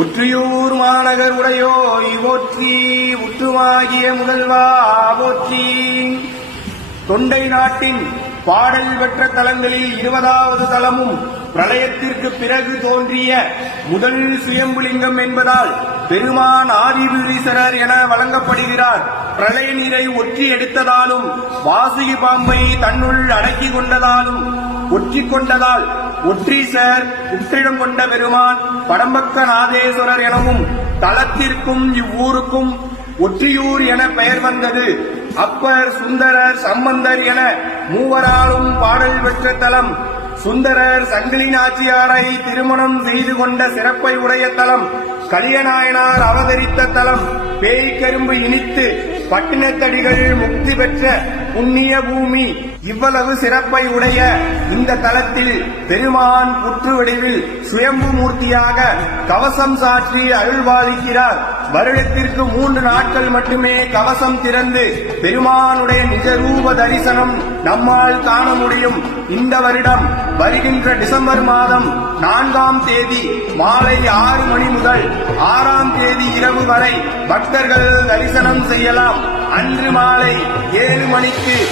உற்றியூர் மாநகர் உடையோய் போற்றி, உற்றுமாகிய முதல்வா போற்றி. தொண்டை நாட்டின் பாடல் பெற்ற தலங்களில் 20வது தலமும் பிரளயத்திற்கு பிறகு தோன்றிய முதல் சுயம்புலிங்கம் என்பதால் பெருமான் ஆதிபுரீஸ்வரர் என வழங்கப்படுகிறார். பிரளய நீரை ஒற்றி எடுத்ததாலும் வாசுகி பாம்பை தன்னுள் அடக்கி கொண்டதாலும் ஒற்றிக்கொண்டதால் ஒற்றீசர் உற்றிடம் கொண்ட பெருமான் படம்பக்க நாதேஸ்வரர் எனவும் தலத்திற்கும் இவ்வூருக்கும் ஒற்றியூர் என பெயர் வந்தது. அப்பர், சுந்தரர், சம்பந்தர் என மூவராலும் பாடல் பெற்ற தலம். சுந்தரர் சங்கிலி நாச்சியாரை திருமணம் செய்து கொண்ட சிறப்பை உடைய தலம். கலியநாயனார் அவதரித்த தலம். பேய்கரும்பு இனித்து பட்டினத்தடிகள் முக்தி பெற்ற புண்ணிய பூமி. இவ்வளவு சிறப்பை உடைய இந்த தலத்தில் பெருமான் புற்று வடிவில் சுயம்பு மூர்த்தியாக கவசம் சாற்றி அருள்பாலிக்கிறார். வருடத்திற்கு 3 நாட்கள் மட்டுமே கவசம் திறந்து பெருமானுடைய நிஜரூப தரிசனம் நம்மால் காண முடியும். இந்த வருடம் வருகின்ற டிசம்பர் மாதம் 4ஆம் தேதி மாலை 6 மணி முதல் 6ஆம் தேதி இரவு வரை பக்தர்கள் தரிசனம் செய்யலாம். அன்று மாலை 7 மணிக்கு